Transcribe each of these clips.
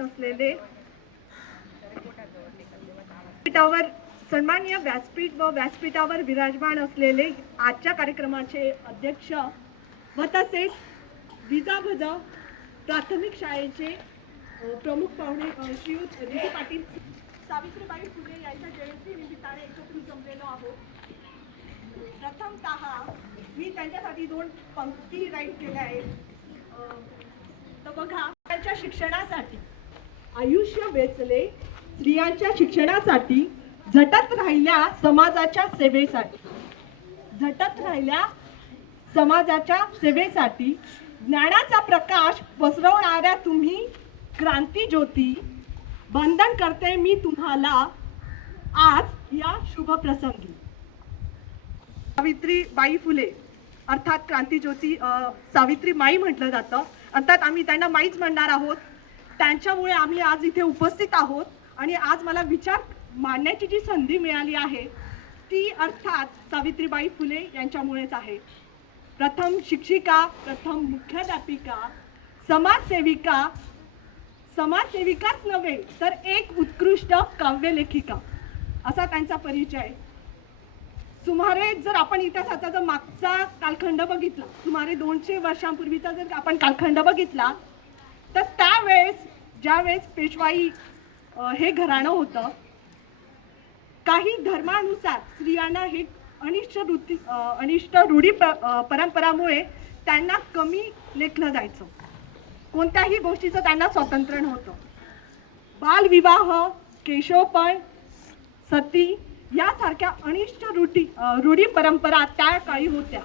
असलेले व्यासपीठावर सन्माननीय व्यासपीठ व व्यासपीठावर विराजमान असलेले आजच्या कार्यक्रमाचे अध्यक्ष व तसेच विजाभज प्राथमिक शाळेचे प्रमुख पाहुणे श्रीयुत ऋतू पाटील, सावित्रीबाई फुले यांच्या जयंती निमित्ताने एकत्रित जमलेलो आहोत. प्रथमतः मी त्यांच्यासाठी 2 पंक्ती राईट केल्या आहेत. तर बघा, त्यांच्या शिक्षणासाठी आयुष्य वेचले, स्त्रियांच्या शिक्षणासाठी, झटत राहिल्या समाजाच्या सेवेसाठी, झटत राहिल्या समाजाच्या सेवेसाठी, ज्ञानाचा प्रकाश पसरवणाऱ्या तुम्ही क्रांती ज्योती, वंदन करते मी तुम्हाला आज या शुभ प्रसंगी. सावित्रीबाई फुले अर्थात क्रांतीज्योती सावित्री माई म्हटलं जातं, अर्थात आम्ही त्यांना माईच म्हणणार आहोत. त्यांच्यामुळे आम्ही आज इथे उपस्थित आहोत आणि आज मला विचार मांडण्याची जी संधी मिळाली आहे ती अर्थात सावित्रीबाई फुले यांच्यामुळेच आहे. प्रथम शिक्षिका, प्रथम मुख्याध्यापिका, समाजसेविका, समाजसेविकाच नव्हे तर एक उत्कृष्ट काव्यलेखिका असा त्यांचा परिचय. सुमारे जर आपण इतिहासाचा जर मागचा कालखंड बघितला, सुमारे 200 वर्षांपूर्वीचा जर आपण कालखंड बघितला तर त्यावेळेस ज्यावेळेस पेशवाई हे घराणं होतं, काही धर्मानुसार स्त्रियांना हे अनिष्ट रूढी परंपरामुळे त्यांना कमी लेखलं जायचं. कोणत्याही गोष्टीचं त्यांना स्वातंत्र्य नव्हतं. बालविवाह, केशवपण, सती यासारख्या अनिष्ट रूढी परंपरा त्या काळी होत्या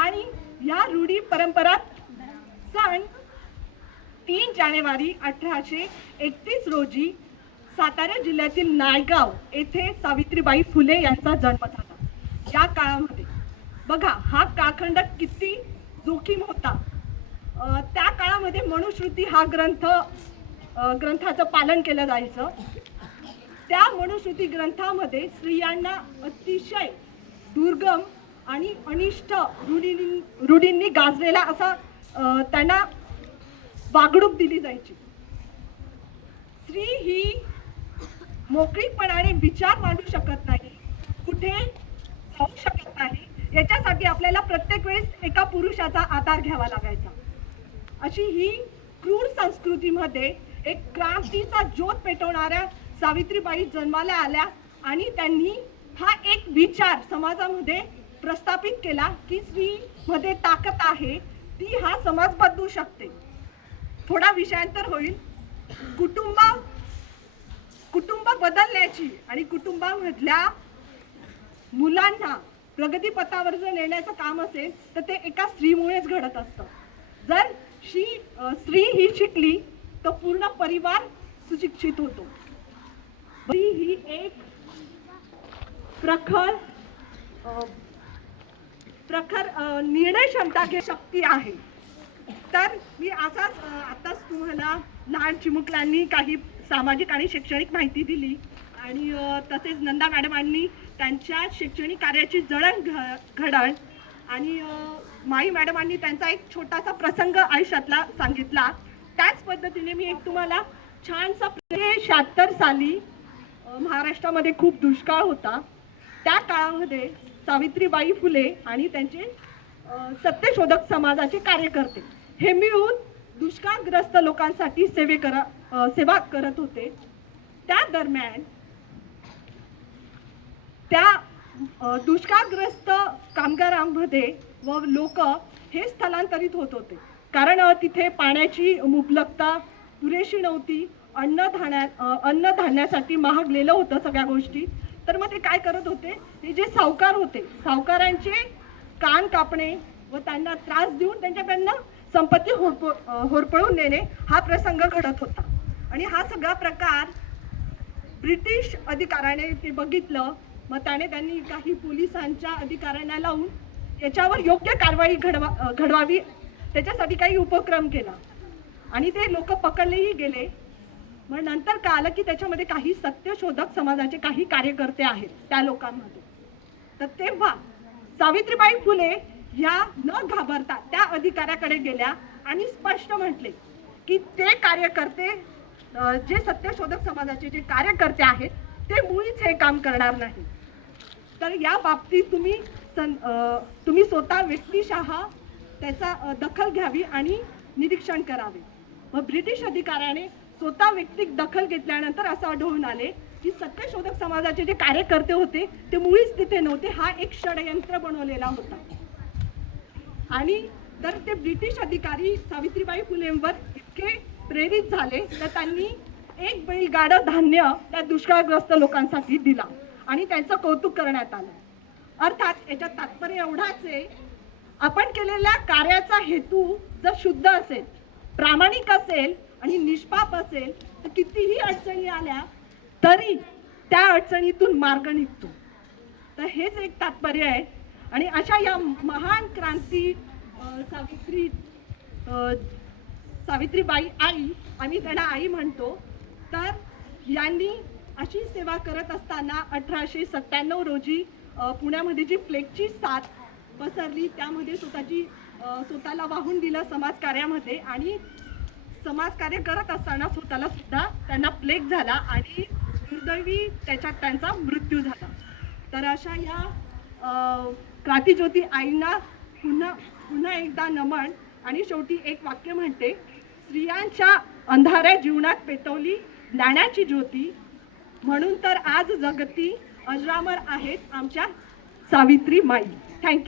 आणि या रूढी परंपरा सन 3 जानेवारी 1831 रोजी सातारा जिल्ह्यातील नायगाव येथे सावित्रीबाई फुले यांचा जन्म झाला. या काळामध्ये बघा, हा कालखंड किती जोखीम होता. त्या काळामध्ये मनुस्मृती हा ग्रंथाचं पालन केलं जायचं. त्या मनुस्मृती ग्रंथामध्ये स्त्रियांना अतिशय दुर्गम आणि अनिष्ट रूढींनी गाजलेला असा त्यांना वागणूक दिली जायची. स्त्री ही मोकळीपणाने विचार मांडू शकत नाही, कुठे जाऊ शकत नाही. याच्यासाठी आपल्याला प्रत्येक वेळेस एका पुरुषाचा आधार घ्यावा लागायचा. अशी ही क्रूर संस्कृतीमध्ये एक क्रांतीचा ज्योत पेटवणाऱ्या सावित्रीबाई जन्माला आल्या आणि त्यांनी हा एक विचार समाजामध्ये प्रस्थापित केला की स्त्रीमध्ये ताकद आहे, ती हा समाज बदलू शकते. थोडा विषयांतर होईल. कुटुंब बदलण्याची आणि कुटुंबामधल्या मुलांना प्रगतीपथावर जर नेण्याचं काम असेल तर ते एका स्त्रीमुळेच घडत असतं. जर स्त्री ही शिकली तर पूर्ण परिवार सुशिक्षित होतो. स्त्री ही एक प्रखर निर्णय क्षमता घे शक्ती आहे. तर मी आताच तुम्हाला लहान चिमुकल्यांनी काही सामाजिक आणि शैक्षणिक माहिती दिली आणि तसेच नंदा मॅडमांनी त्यांच्या शैक्षणिक कार्याची जडणघडण आणि माई मॅडमांनी त्यांचा एक छोटासा प्रसंग आयुष्यातला सांगितला. त्याच पद्धतीने मी एक तुम्हाला छानसा 76 साली महाराष्ट्रामध्ये खूप दुष्काळ होता. त्या काळामध्ये सावित्रीबाई फुले आणि त्यांचे सत्यशोधक समाजाचे कार्यकर्ते हे मिळून दुष्काळग्रस्त लोकांसाठी सेवा करत होते. त्या दरम्यान त्या दुष्काळग्रस्त कामगारांमध्ये व लोक हे स्थलांतरित होत होते, कारण तिथे पाण्याची मुबलकता पुरेशी नव्हती. अन्नधान्यासाठी महागलेलं होतं सगळ्या गोष्टी. तर मग ते काय करत होते, हे जे सावकार होते, सावकारांचे कान कापणे व त्यांना त्रास देऊन त्यांच्याकडनं संपत्ती होरपळून नेणे हा प्रसंग घडत होता. आणि हा सगळा प्रकार ब्रिटिश अधिकाऱ्याने ते बघितलं. मग त्यांनी काही पोलिसांच्या अधिकाऱ्यांना लावून याच्यावर योग्य कारवाई घडवावी त्याच्यासाठी काही उपक्रम केला आणि ते लोक पकडलेही गेले. मग नंतर कळालं की त्याच्यामध्ये काही सत्यशोधक समाजाचे काही कार्यकर्ते आहेत त्या लोकांमध्ये. तर तेव्हा सावित्रीबाई फुले या न घाबरता त्या अधिकाऱ्याकडे गेल्या आणि स्पष्ट म्हटले की ते कार्यकर्ते जे सत्यशोधक समाजाचे जे कार्यकर्ते आहेत ते मुळीच हे काम करणार नाही. तर या बाबतीत तुम्ही स्वतः व्यक्तिशः त्याचा दखल घ्यावी आणि निरीक्षण करावे. मग ब्रिटिश अधिकाऱ्याने स्वतः वैयक्तिक दखल घेतल्यानंतर असं आढळून आले की सत्यशोधक समाजाचे जे कार्यकर्ते होते ते मुळीच तिथे नव्हते. हा एक षडयंत्र बनवलेला होता. आणि तर ते ब्रिटिश अधिकारी सावित्रीबाई फुलेंवर इतके प्रेरित झाले तर त्यांनी एक बैलगाडं धान्य त्या दुष्काळग्रस्त लोकांसाठी दिला आणि त्यांचं कौतुक करण्यात आलं. अर्थात याच्यात तात्पर्य एवढाच आहे, आपण केलेल्या कार्याचा हेतू जर शुद्ध असेल, प्रामाणिक असेल आणि निष्पाप असेल तर कितीही अडचणी आल्या तरी त्या अडचणीतून मार्ग निघतो. तर हेच एक तात्पर्य आहे. आणि अशा या महान क्रांती सावित्रीबाई आई, आम्ही त्यांना आई म्हणतो, तर यांनी अशी सेवा करत असताना 1897 रोजी पुण्यामध्ये जी प्लेगची साथ पसरली त्यामध्ये स्वतःला वाहून दिलं समाजकार्यामध्ये. आणि समाजकार्य करत असताना स्वतःला सुद्धा त्यांना प्लेग झाला आणि दुर्दैवी त्याच्यात त्यांचा मृत्यू झाला. तर अशा या क्रांतिज्योती आईंना पुन्हा एकदा नमन. आणि शेवटी एक वाक्य म्हणते, स्त्रियांच्या अंधाऱ्या जीवनात पेटवली ज्ञानाची ज्योती, म्हणून तर आज जगती अजरामर आहेत आमच्या सावित्री माई. थँक्यू.